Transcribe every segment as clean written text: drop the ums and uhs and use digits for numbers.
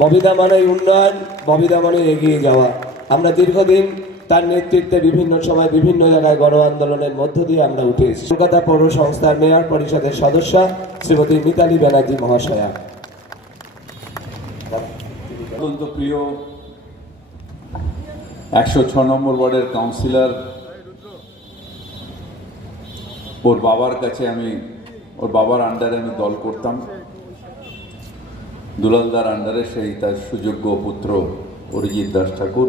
ববিদা মানেই উন্নয়ন, ববিদা মানেই এগিয়ে যাওয়া। আমরা দীর্ঘদিন তার নেতৃত্বে বিভিন্ন সময় বিভিন্ন জায়গায় গণ আন্দোলনের মধ্য দিয়ে আমরা উঠে এসেছি। কলকাতা পৌর সংস্থার মেয়র পরিষদের সদস্য শ্রীমতী মিতালি ব্যানার্জি মহাশয়া। অত্যন্ত প্রিয় 106 নম্বর ওয়ার্ডের কাউন্সিলর, ওর বাবার কাছে ওর বাবার আন্ডারে আমি দল করতাম, দুলালদার আন্ডারে, সেই তার সুযোগ্য পুত্র অরিজিৎ দাস ঠাকুর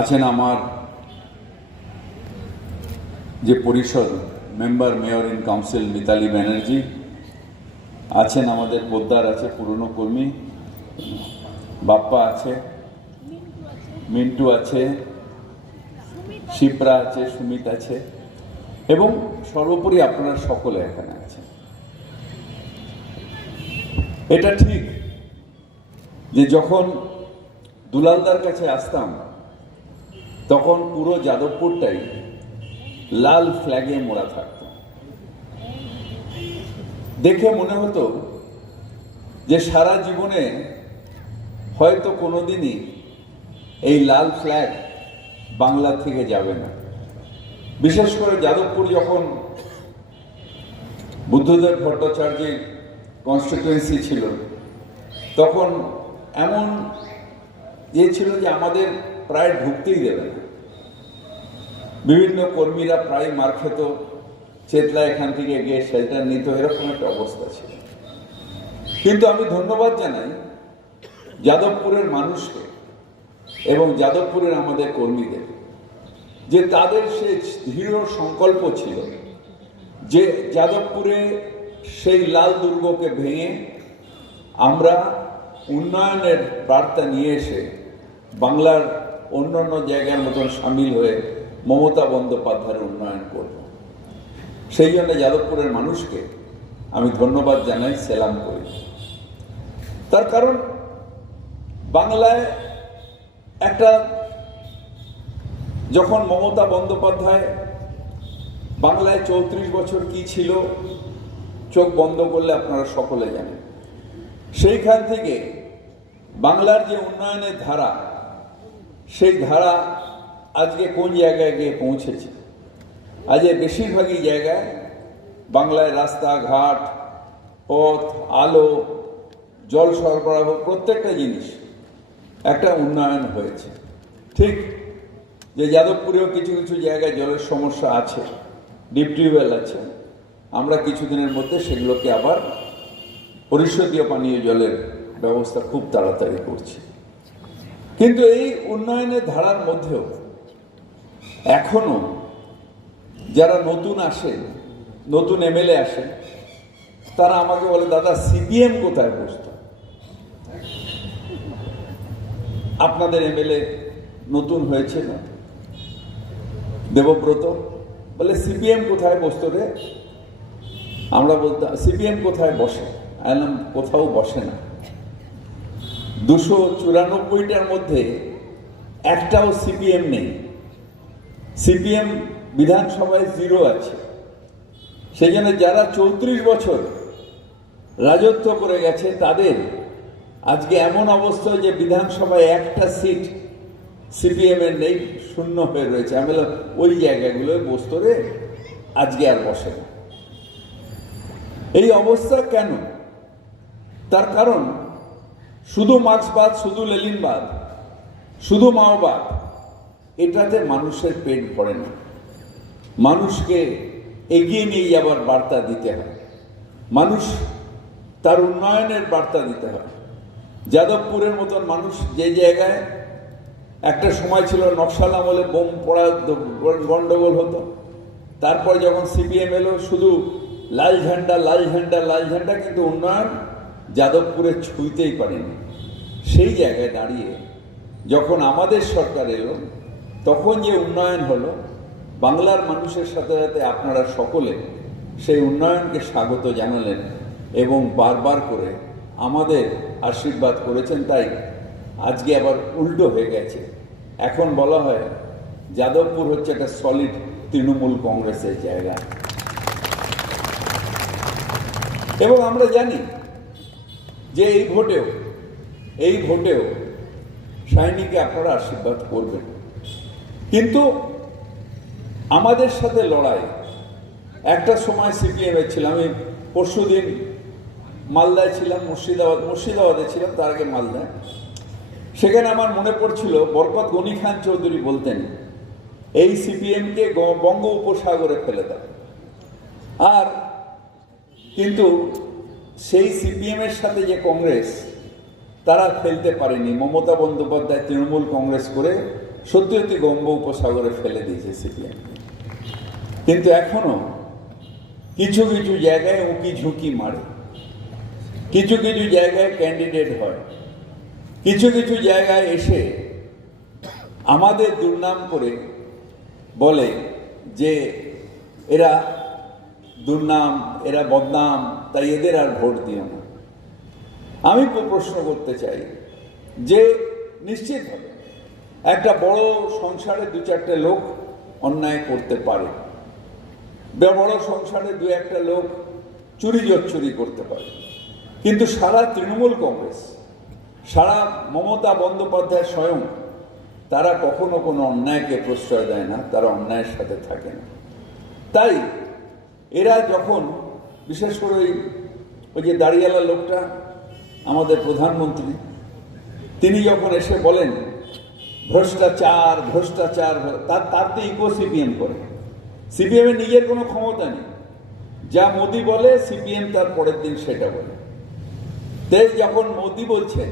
আছেন। আমার যে পরিষদ member mayor in council Mitali Banerjee আছেন, আমাদের পোদ্দার আছে পুরনো কর্মী বাপ্পা আছে, মিন্টু আছে, শিপ্রা আছে, সুমিত আছে, এবং সর্বোপরি আপনারা সকলে এখানে আছেন। এটা ঠিক যে যখন দুলালদার কাছে আসতাম তখন পুরো যাদবপুরটাই লাল ফ্ল্যাগে মোড়া থাকত। দেখে মনে হতো যে সারা জীবনে হয়তো কোনোদিনই এই লাল ফ্ল্যাগ বাংলা থেকে যাবে না। বিশেষ করে যাদবপুর যখন বুদ্ধদেব ভট্টাচার্যের কনস্টিটুয়েন্সি ছিল, তখন এমন ছিল যে আমাদের প্রায় ঢুকতেই দেবে না। বিভিন্ন কর্মীরা প্রায় মার খেত, চেতলা এখান থেকে গিয়ে শেল্টার নিত, এরকম একটা অবস্থা ছিল। কিন্তু আমি ধন্যবাদ জানাই যাদবপুরের মানুষকে এবং যাদবপুরের আমাদের কর্মীদের, যে তাদের সেই দৃঢ় সংকল্প ছিল যে যাদবপুরে সেই লাল দুর্গকে ভেঙে আমরা উন্নয়নের বার্তা নিয়ে এসে বাংলার অন্যান্য জায়গার মতন সামিল হয়ে মমতা বন্দ্যোপাধ্যায়ের উন্নয়ন করব। সেই জন্য যাদবপুরের মানুষকে আমি ধন্যবাদ জানাই, সেলাম করি। তার কারণ বাংলায় একটা, যখন মমতা বন্দ্যোপাধ্যায় বাংলায় 34 বছর কি ছিল চোখ বন্ধ করলে আপনারা সকলে জানেন, সেইখান থেকে বাংলার যে উন্নয়নের ধারা, সেই ধারা আজকে কোন জায়গায় গিয়ে পৌঁছেছে। আজ বেশিরভাগই জায়গায় বাংলায় রাস্তাঘাট, পথ, আলো, জল সরবরাহ, প্রত্যেকটা জিনিস একটা উন্নয়ন হয়েছে। ঠিক যে যাদবপুরেও কিছু কিছু জায়গায় জলের সমস্যা আছে, ডিপ টিউবওয়েল আছে, আমরা কিছুদিনের মধ্যে সেগুলোকে আবার পরিশোধীয় পানীয় জলের ব্যবস্থা খুব তাড়াতাড়ি করছি। কিন্তু এই উন্নয়নের ধারার মধ্যেও এখনো যারা নতুন আসেন, নতুন এমএলএ আসেন, তারা আমাকে বলে, দাদা সিপিএম কোথায় বসতো? আপনাদের এমএলএ নতুন হয়েছে না, দেবব্রত, বলে সিপিএম কোথায় বসতো রে? আমরা বলতাম সিপিএম কোথায় বসে? কোথাও বসে না। 294টার মধ্যে একটাও সিপিএম নেই। সিপিএম বিধানসভায় 0 আছে। সেই জন্য যারা 34 বছর রাজত্ব করে গেছে তাদের আজকে এমন অবস্থা যে বিধানসভায় একটা সিট সিপিএম এর নেই, শূন্য হয়ে রয়েছে। আমি বললাম ওই জায়গাগুলোয় বসতো রে, আজকে আর বসে না। এই অবস্থা কেন? তার কারণ শুধু মার্ক্সবাদ, শুধু লেনিনবাদ, শুধু মাওবাদ, এটাতে মানুষের পেট ভরে না। মানুষকে এগিয়ে নিয়ে যাবার বার্তা দিতে হয়, মানুষ তার উন্নয়নের বার্তা দিতে হয়। যাদবপুরের মতন মানুষ যে জায়গায় একটা সময় ছিল নকশাল আমলে বোম পড়া গন্ডগোল হতো, তারপর যখন সিপিএম এলো শুধু লাল ঝান্ডা লাল ঝান্ডা লাল ঝান্ডা, কিন্তু উন্নয়ন যাদবপুরে ছুঁইতেই পারেনি। সেই জায়গায় দাঁড়িয়ে যখন আমাদের সরকার এলো, তখন যে উন্নয়ন হলো, বাংলার মানুষের সাথে সাথে আপনারা সকলে সেই উন্নয়নকে স্বাগত জানালেন এবং বারবার করে আমাদের আশীর্বাদ করেছেন। তাই আজকে আবার উল্টো হয়ে গেছে। এখন বলা হয় যাদবপুর হচ্ছে একটা সলিড তৃণমূল কংগ্রেসের জায়গা। এবং আমরা জানি যে এই ভোটেও শাইনিকে আপনারা আশীর্বাদ করবেন। কিন্তু আমাদের সাথে লড়াই, একটা সময় সিপিএম এ ছিলাম, আমি পরশুদিন মালদায় ছিলাম, মুর্শিদাবাদে ছিলাম, তার আগে মালদায়। সেখানে আমার মনে পড়ছিল বরকত গনি খান চৌধুরী বলতেন, এই সিপিএমকে বঙ্গ উপসাগরে ফেলে দাও। আর কিন্তু সেই সিপিএম এর সাথে যে কংগ্রেস, তারা ফেলতে পারেনি। মমতা বন্দ্যোপাধ্যায় তৃণমূল কংগ্রেস করে সত্যি বঙ্গ উপসাগরে ফেলে দিয়েছে সিপিএম। কিন্তু এখনো কিছু কিছু জায়গায় উঁকি ঝুঁকি মারে, কিছু কিছু জায়গায় ক্যান্ডিডেট হয়, কিছু কিছু জায়গায় এসে আমাদের দুর্নাম করে বলে যে এরা দুর্নাম, এরা বদনাম, তাই এদের আর ভোট দিও না। আমি প্রশ্ন করতে চাই যে নিশ্চিতভাবে একটা বড় সংসারে দু চারটে লোক অন্যায় করতে পারে, বড় সংসারে দু একটা লোক চুরি করতে পারে, কিন্তু সারা তৃণমূল কংগ্রেস, সারা মমতা বন্দ্যোপাধ্যায় স্বয়ং, তারা কখনো কোনো অন্যায়কে প্রশ্রয় দেয় না, তারা অন্যায়ের সাথে থাকে না। তাই এরা যখন, বিশেষ করে ওই যে দাড়িওয়ালা লোকটা আমাদের প্রধানমন্ত্রী, তিনি যখন এসে বলেন ভ্রষ্টাচার ভ্রষ্টাচার, তার তো ইকো সিপিএম করে। সিপিএম এর নিজের কোনো ক্ষমতা নেই, যা মোদি বলে সিপিএম তার পরের দিন সেটা বলে। তাই যখন মোদি বলছেন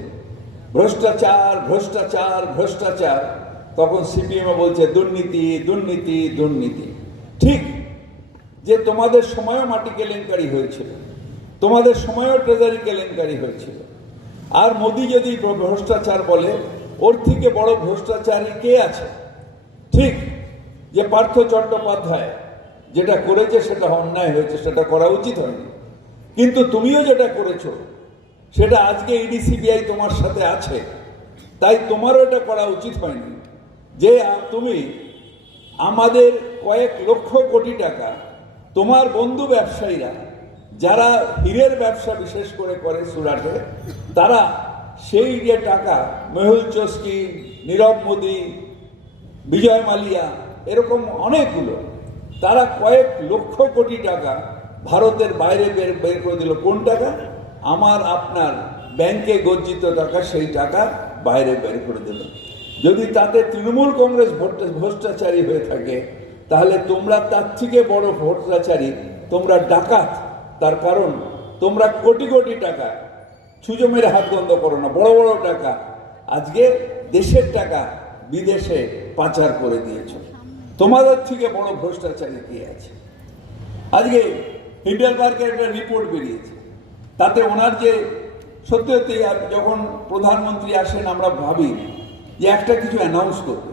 ভ্রষ্টাচার ভ্রষ্টাচার ভ্রষ্টাচার, তখন সিপিএম বলছে দুর্নীতি দুর্নীতি দুর্নীতি। ঠিক যে তোমাদের সময়ও মাটি কেলেঙ্কারি হয়েছিল, তোমাদের সময়ও ট্রেজারি কেলেঙ্কারি হয়েছিল, আর মোদি যদি ভ্রষ্টাচার বলে, ওর থেকে বড় ভ্রষ্টাচারী কে আছে? ঠিক যে পার্থ চট্টোপাধ্যায় যেটা করেছে সেটা অন্যায় হয়েছে, সেটা করা উচিত হয়নি, কিন্তু তুমিও যেটা করেছো সেটা আজকে ইডি সিবিআই তোমার সাথে আছে, তাই তোমারও এটা করা উচিত হয়নি। যে তুমি আমাদের কয়েক লক্ষ কোটি টাকা তোমার বন্ধু ব্যবসায়ীরা, যারা হীরের ব্যবসা বিশেষ করে সুরাটে, তারা সেই যে টাকা, মেহুল চস্কি, নীরব মোদী, বিজয় মালিয়া, এরকম অনেকগুলো, তারা কয়েক লক্ষ কোটি টাকা ভারতের বাইরে বের করে দিল। কোন টাকা? আমার আপনার ব্যাংকে গজ্জিত টাকা, সেই টাকা বাইরে বের করে দিল। যদি তাতে তৃণমূল কংগ্রেস ভ্রষ্টাচারী হয়ে থাকে, তাহলে তোমরা তার থেকে বড় ভ্রষ্টাচারী, তোমরা ডাকাত। তার কারণ তোমরা কোটি কোটি টাকা ছুঁজো মেরে হাত বন্ধ করো না, বড় বড় টাকা আজকে দেশের টাকা বিদেশে পাচার করে দিয়েছ। তোমাদের থেকে বড় ভ্রষ্টাচারী কে আছে? আজকে হিন্ডেলবার্গের একটা রিপোর্ট বেরিয়েছে, তাতে ওনার যে সত্যি যখন প্রধানমন্ত্রী আসেন, আমরা ভাবি যে একটা কিছু অ্যানাউন্স করবে,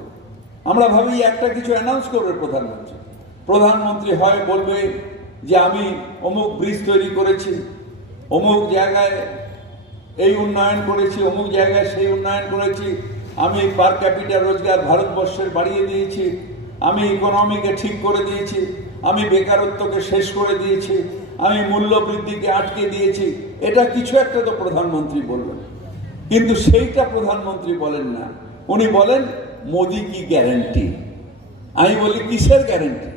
আমরা ভাবি একটা কিছু অ্যানাউন্স করবে প্রধানমন্ত্রী হয় বলবে যে আমি অমুক ব্রিজ তৈরি করেছি, অমুক জায়গায় এই উন্নয়ন করেছি, অমুক জায়গায় সেই উন্নয়ন করেছি, আমি পার ক্যাপিটাল রোজগার ভারতবর্ষের বাড়িয়ে দিয়েছি, আমি ইকোনমিকে ঠিক করে দিয়েছি, আমি বেকারত্বকে শেষ করে দিয়েছি, আমি মূল্য বৃদ্ধিকে আটকে দিয়েছি। এটা কিছু একটা তো প্রধানমন্ত্রী বলবেন, কিন্তু সেইটা প্রধানমন্ত্রী বলেন না। উনি বলেন মোদি কি গ্যারেন্টি। আমি বলি কিসের গ্যারেন্টি?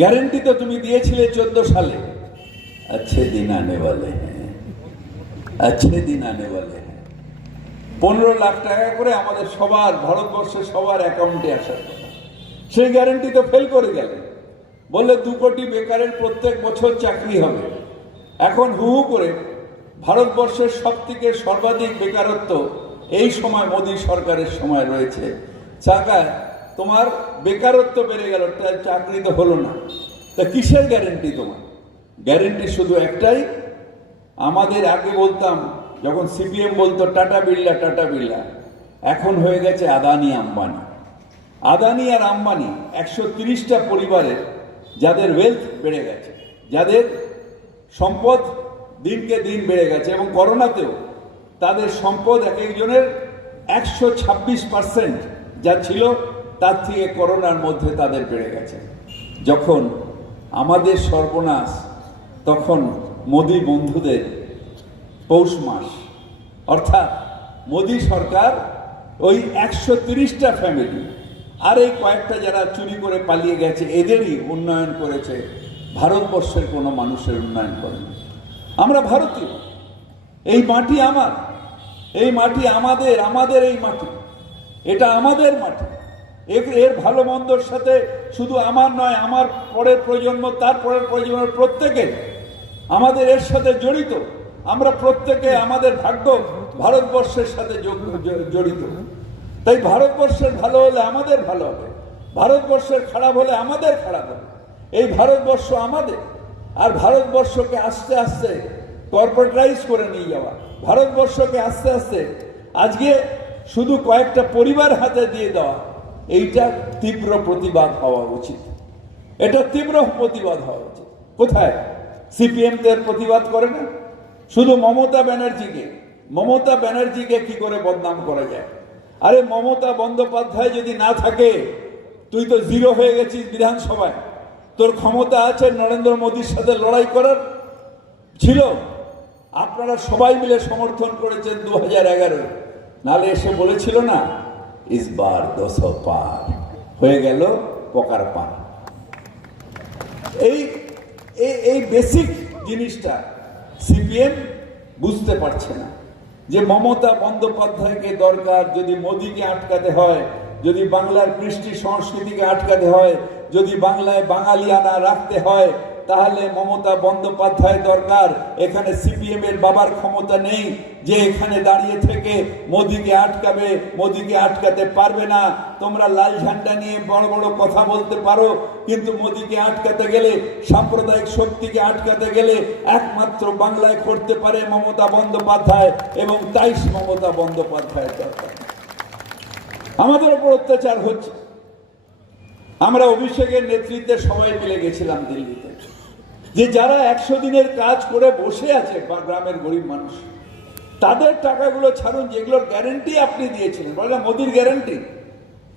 গ্যারেন্টি তো তুমি দিয়েছিলে 14 সালে। अच्छे दिन आने वाले हैं, अच्छे दिन आने वाले हैं। 15 লাখ টাকা করে আমাদের সবার, ভারতবর্ষের সবার অ্যাকাউন্টে আসার কথা, সেই গ্যারেন্টি তো ফেল করে গেলেন। বললে 2 কোটি বেকারের প্রত্যেক বছর চাকরি হবে। এখন হু হু করে ভারতবর্ষের সবথেকে সর্বাধিক বেকারত্ব এই সময় মোদী সরকারের সময় রয়েছে। চাকায় তোমার বেকারত্ব বেড়ে গেল, চাকরি তো হলো না। তা কিসের গ্যারেন্টি তোমার? গ্যারেন্টি শুধু একটাই, আমাদের আগে বলতাম যখন সিপিএম বলতো টাটা বিড়লা টাটা বিড়লা, এখন হয়ে গেছে আদানি আম্বানি। আদানি আর আম্বানি 130টা পরিবারের যাদের ওয়েলথ বেড়ে গেছে, যাদের সম্পদ দিনকে দিন বেড়ে গেছে, এবং করোনাতেও তাদের সম্পদ এক একজনের 126% যা ছিল তার থেকে করোনার মধ্যে তাদের বেড়ে গেছে। যখন আমাদের সর্বনাশ, তখন মোদি বন্ধুদের পৌষ মাস, অর্থাৎ মোদী সরকার ওই 130টা ফ্যামিলি আর এই কয়েকটা যারা চুরি করে পালিয়ে গেছে এদেরই উন্নয়ন করেছে, ভারতবর্ষের কোনো মানুষের উন্নয়ন করেনি। আমরা ভারতীয়, এই মাটি আমার, এই মাটি আমাদের, আমাদের এই মাটি, এটা আমাদের মাটি। এর ভালো মন্দর সাথে শুধু আমার নয়, আমার পরের প্রজন্ম, তার পরের প্রজন্মের প্রত্যেকে আমাদের এর সাথে জড়িত। আমরা প্রত্যেকে, আমাদের ভাগ্য ভারতবর্ষের সাথে জড়িত। তাই ভারতবর্ষের ভালো হলে আমাদের ভালো হবে, ভারতবর্ষের খারাপ হলে আমাদের খারাপ হবে। এই ভারতবর্ষ আমাদের, আর ভারতবর্ষকে আস্তে আস্তে কর্পোরেটাইজ করে নিয়ে যাওয়া, ভারতবর্ষকে আস্তে আস্তে আজকে শুধু কয়েকটা পরিবার হাতে দিয়ে দেওয়া, এইটা তীব্র প্রতিবাদ হওয়া উচিত। এটা তীব্র প্রতিবাদ হওয়া উচিত। কোথায় সিপিএম তো এর প্রতিবাদ করে না? শুধু মমতা ব্যানার্জিকে কি করে বদনাম করা যায়? আরে মমতা বন্দ্যোপাধ্যায় যদি না থাকে, তুই তো জিরো হয়ে গেছিস বিধানসভায়। তোর ক্ষমতা আছে নরেন্দ্র মোদীর সাথে লড়াই করার, ছিল। আপনারা সবাই মিলে সমর্থন করেছেন 2011, নালে এসে বলেছিল না, ইসবার 200 পার হয়ে গেল পকার পান। এই বেসিক জিনিসটা সিপিএম বুঝতে পারছে না, যে মমতা বন্দ্যোপাধ্যায়কে দরকার। যদি মোদীকে আটকাতে হয়, যদি বাংলার কৃষ্টি সংস্কৃতিকে আটকাতে হয়, যদি বাংলায় বাঙালিয়ানা রাখতে হয়, তাহলে মমতা বন্দ্যোপাধ্যায় দরকার। এখানে সিপিএম এর বাবার ক্ষমতা নেই যে এখানে দাঁড়িয়ে থেকে মোদীকে আটকাবে, মোদীকে আটকাতে পারবে না। তোমরা লাল ঝান্ডা নিয়ে বড় বড় কথা বলতে পারো, কিন্তু মোদীকে আটকাতে গেলে, সাম্প্রদায়িক শক্তিকে আটকাতে গেলে একমাত্র বাংলায় করতে পারে মমতা বন্দ্যোপাধ্যায়, এবং তাই মমতা বন্দ্যোপাধ্যায়ের দরকার। আমাদের উপর অত্যাচার হচ্ছে। আমরা অভিষেকের নেতৃত্বে সবাই মিলে গেছিলাম দিল্লিতে, যে যারা 100 দিনের কাজ করে বসে আছে বা গ্রামের গরিব মানুষ, তাদের টাকাগুলো ছাড়ুন, যেগুলোর গ্যারেন্টি আপনি দিয়েছিলেন, বলে মোদির গ্যারেন্টি,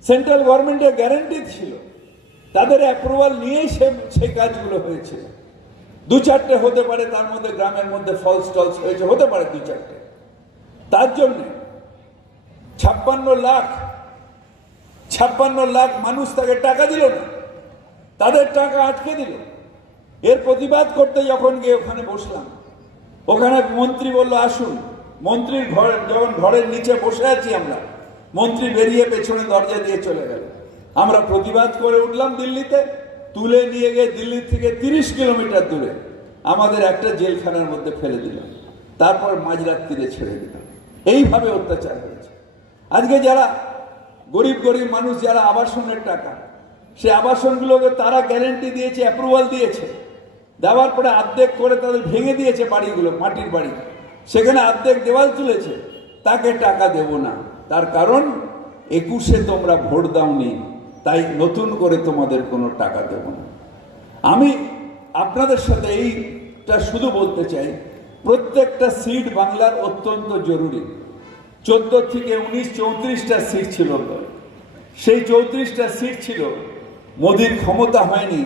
সেন্ট্রাল গভর্নমেন্টের গ্যারেন্টি ছিল, তাদের অ্যাপ্রুভাল নিয়েই সেই কাজগুলো হয়েছিল। 2-4টে হতে পারে, তার মধ্যে গ্রামের মধ্যে ফলস টলস হয়েছে, হতে পারে 2-4টে। তার জন্য 56 লাখ মানুষ তাকে টাকা দিল না, তাদের টাকা আটকে দিল। এর প্রতিবাদ করতে যখন গিয়ে ওখানে বসলাম, ওখানে মন্ত্রী বলল আসুন। মন্ত্রীর যখন ঘরের নিচে বসে আছি আমরা, মন্ত্রী বেরিয়ে পেছনে দরজা দিয়ে চলে গেল। আমরা প্রতিবাদ করে উঠলাম দিল্লিতে, তুলে নিয়ে গিয়ে দিল্লি থেকে 30 কিলোমিটার দূরে আমাদের একটা জেলখানার মধ্যে ফেলে দিলাম, তারপর মাঝরাত্রিরে ছেড়ে দিলাম। এইভাবে অত্যাচার হয়েছে। আজকে যারা গরিব মানুষ, যারা আবাসনের টাকা, সে আবাসনগুলোকে তারা গ্যারেন্টি দিয়েছে, অ্যাপ্রুভাল দিয়েছে, দেওয়ার পরে অর্ধেক করে তাদের ভেঙে দিয়েছে বাড়িগুলো, মাটির বাড়ি, সেখানে অর্ধেক দেওয়াল তুলেছে, তাকে টাকা দেব না। তার কারণ 21-এ তোমরা ভোট দাওনি, তাই নতুন করে তোমাদের কোনো টাকা দেব না। আমি আপনাদের সাথে এইটা শুধু বলতে চাই, প্রত্যেকটা সিট বাংলার অত্যন্ত জরুরি। 14 থেকে 19 34টা সিট ছিল, সেই 34টা সিট ছিল। মোদির ক্ষমতা হয়নি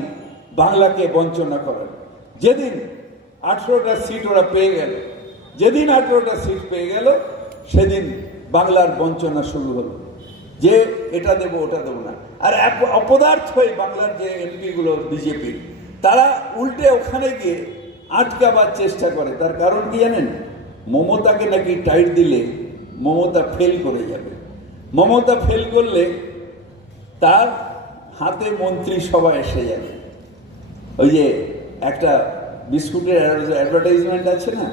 বাংলাকে বঞ্চনা করার। যেদিন 18টা সিট ওরা পেয়ে গেল, যেদিন 18টা সিট পেয়ে গেল, সেদিন বাংলার বঞ্চনা শুরু হলো, যে এটা দেব ওটা দেবো না। আর অপদার্থ হয়ে বাংলার যে এমপিগুলো বিজেপির, তারা উল্টে ওখানে গিয়ে আটকাবার চেষ্টা করে। তার কারণ কি জানেন? মমতাকে নাকি টাইট দিলে মমতা ফেল করে যাবে। মমতা ফেল করলে তার হাতে মন্ত্রিসভা এসে যাবে। ওই যে একটা বিস্কুটের অ্যাডভার্টাইজমেন্ট আছে না,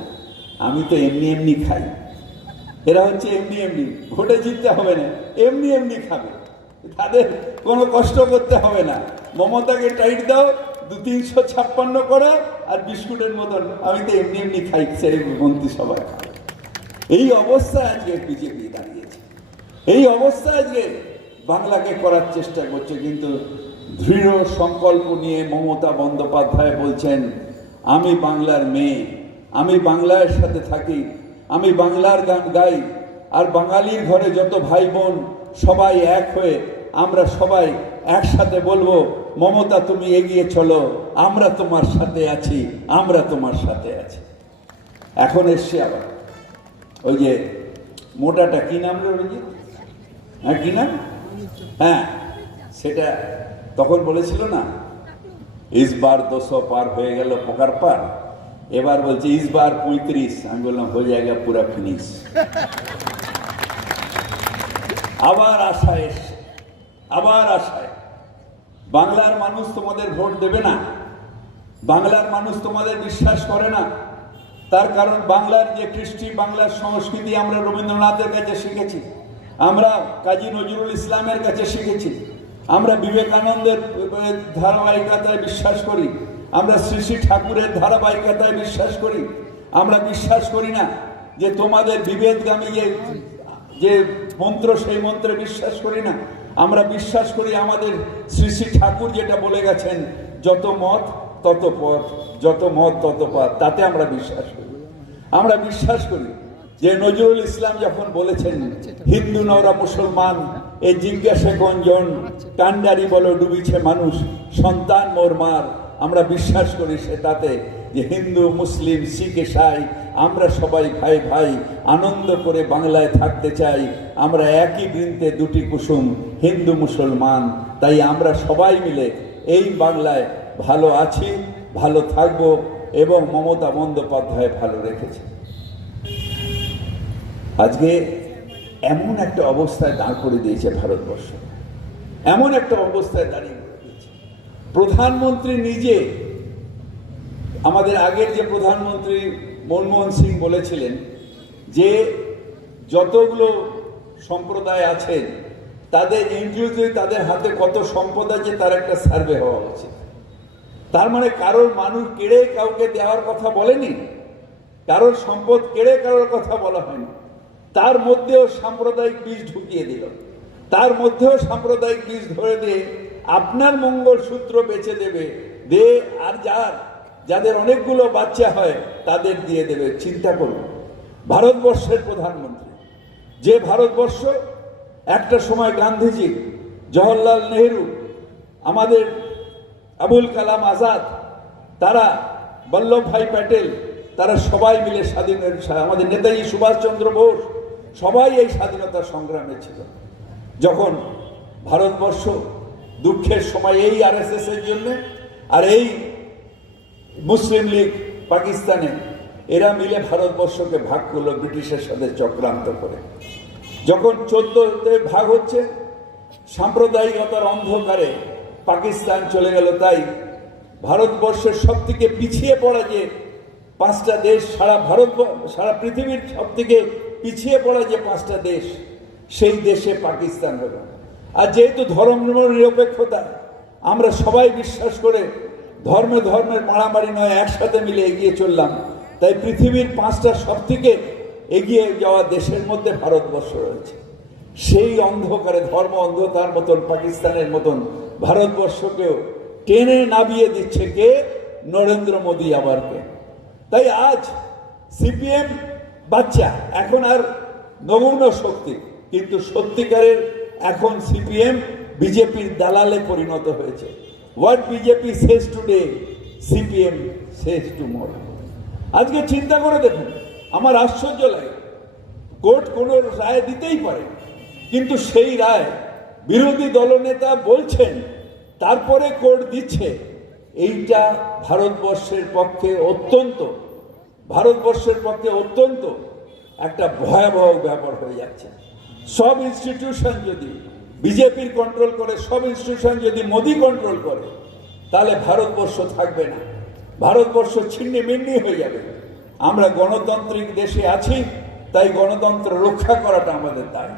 আমি তো এমনি এমনি খাই, এরা হচ্ছে এমনি এমনি, ভোটে জিততে হবে না, এমনি এমনি খাবে, তাদের কোনো কষ্ট করতে হবে না। মমতাকে টাইট দাও, 200-356 করো, আর বিস্কুটের মতন আমি তো এমনি এমনি খাই, সেই মন্ত্রিসভায় খাই। এই অবস্থায় আজকে বিজেপি দাঁড়িয়েছে, এই অবস্থায় আজকে বাংলাকে করার চেষ্টা করছে। কিন্তু দৃঢ় সংকল্প নিয়ে মমতা বন্দ্যোপাধ্যায় বলছেন, আমি বাংলার মেয়ে, আমি বাংলার সাথে থাকি, আমি বাংলার গান গাই, আর বাঙালির ঘরে যত ভাই বোন সবাই এক হয়ে আমরা সবাই একসাথে বলবো, মমতা তুমি এগিয়ে চলো, আমরা তোমার সাথে আছি, আমরা তোমার সাথে আছি। এখন এসছে আবার ওই যে মোটাটা কি নাম রে অরিজিৎ? হ্যাঁ কি নাম? হ্যাঁ সেটা তখন বলেছিল না, ইসবার 200 পার হয়ে গেল পোকার পার, এবার বলছে ইসবার 35। আমি বললাম হয়ে জায়গা পুরা ফিনিশ। আবার আশা এসছে, আবার আশায়। বাংলার মানুষ তোমাদের ভোট দেবে না, বাংলার মানুষ তোমাদের বিশ্বাস করে না। তার কারণ বাংলার যে কৃষ্টি, বাংলার সংস্কৃতি আমরা রবীন্দ্রনাথের কাছে শিখেছি, আমরা কাজী নজরুল ইসলামের কাছে শিখেছি, আমরা বিবেকানন্দের ধারাবাহিকতায় বিশ্বাস করি, আমরা শ্রী শ্রী ঠাকুরের ধারাবাহিকতায় বিশ্বাস করি। আমরা বিশ্বাস করি না যে তোমাদের বিভেদগামী যে মন্ত্র, সেই মন্ত্রে বিশ্বাস করি না। আমরা বিশ্বাস করি আমাদের শ্রী শ্রী ঠাকুর যেটা বলে গেছেন, যত মত তত পথ, যত মত তত পথ, তাতে আমরা বিশ্বাস করি। আমরা বিশ্বাস করি যে নজরুল ইসলাম যখন বলেছেন হিন্দু নওরা মুসলমান এ জিজ্ঞাসা গঞ্জন, কান্ডারি বলো ডুবিছে মানুষ সন্তান মোর মার। আমরা বিশ্বাস করি সে তাতে যে হিন্দু মুসলিম শিখ ইসাই আমরা সবাই ভাই ভাই, আনন্দ করে বাংলায় থাকতে চাই। আমরা একই বৃন্তে দুটি কুসুম, হিন্দু মুসলমান। তাই আমরা সবাই মিলে এই বাংলায় ভালো আছি, ভালো থাকব, এবং মমতা বন্দ্যোপাধ্যায় ভালো রেখেছে। আজকে এমন একটা অবস্থায় দাঁড় করে দিয়েছে ভারতবর্ষ, এমন একটা অবস্থায় দাঁড়িয়ে দিয়েছে। প্রধানমন্ত্রী নিজে, আমাদের আগের যে প্রধানমন্ত্রী মনমোহন সিং বলেছিলেন যে যতগুলো সম্প্রদায় আছেন তাদের ইন্ডিভিজুয়ালি তাদের হাতে কত সম্পদ আছে তার একটা সার্ভে হওয়া উচিত। তার মানে কারোর মানুষ কেড়ে কাউকে দেওয়ার কথা বলেনি, কারোর সম্পদ কেড়ে কারোর কথা বলা হয়নি। তার মধ্যেও সাম্প্রদায়িক বীজ ঢুকিয়ে দিল, তার মধ্যেও সাম্প্রদায়িক বীজ ধরে দিয়ে আপনার মঙ্গলসূত্র বেচে দেবে দে, আর যাদের অনেকগুলো বাচ্চা হয় তাদের দিয়ে দেবে। চিন্তা করুন, ভারতবর্ষের প্রধানমন্ত্রী, যে ভারতবর্ষ একটা সময় গান্ধীজি, জওহরলাল নেহরু, আমাদের আবুল কালাম আজাদ, তারা বল্লভভাই প্যাটেল, তারা সবাই মিলে আমাদের নেতাজি সুভাষচন্দ্র বোস, সবাই এই স্বাধীনতা সংগ্রামে ছিল। যখন ভারতবর্ষ দুঃখের সময় এই আরএসএস এর জন্য আর এই মুসলিম লীগ পাকিস্তানে, এরা মিলে ভারতবর্ষকে ভাগ করলো ব্রিটিশের সাথে চক্রান্ত করে। যখন 14তে ভাগ হচ্ছে, সাম্প্রদায়িকতার অন্ধকারে পাকিস্তান চলে গেল। তাই ভারতবর্ষের সব থেকে পিছিয়ে পড়া যে 5টা দেশ, সারা পৃথিবীর সব থেকে পিছিয়ে পড়া যে 5টা দেশ, সেই দেশে পাকিস্তান হলো। আর যেহেতু ধর্ম নিরপেক্ষতা, আমরা সবাই বিশ্বাস করে ধর্মের মারামারি নয়, একসাথে মিলে এগিয়ে চললাম। তাই পৃথিবীর 5টা সব থেকে এগিয়ে যাওয়া দেশের মধ্যে ভারতবর্ষ রয়েছে। সেই অন্ধকারে, ধর্ম অন্ধকার মতন, পাকিস্তানের মতন ভারতবর্ষকেও টেনে নামিয়ে দিচ্ছে কে? নরেন্দ্র মোদী আবার কে? তাই আজ সিপিএম বাচ্চা, এখন আর নগণ্য শক্তি, কিন্তু সত্যিকারের এখন সিপিএম বিজেপির দালালে পরিণত হয়েছে। What BJP Sage today, CPM Sage tomorrow. আজকে চিন্তা করে দেখুন, আমার আশ্চর্য লাগে, কোর্ট কোনো রায় দিতেই পারে, কিন্তু সেই রায় বিরোধী দলনেতা বলছেন, তারপরে কোর্ট দিচ্ছে। এইটা ভারতবর্ষের পক্ষে অত্যন্ত একটা ভয়াবহ ব্যাপার হয়ে যাচ্ছে। সব ইনস্টিটিউশন যদি বিজেপির কন্ট্রোল করে, সব ইনস্টিটিউশন যদি মোদি কন্ট্রোল করে, তাহলে ভারতবর্ষ থাকবে না, ভারতবর্ষ ছিন্নভিন্ন হয়ে যাবে। আমরা গণতান্ত্রিক দেশে আছি, তাই গণতন্ত্র রক্ষা করাটা আমাদের দায়।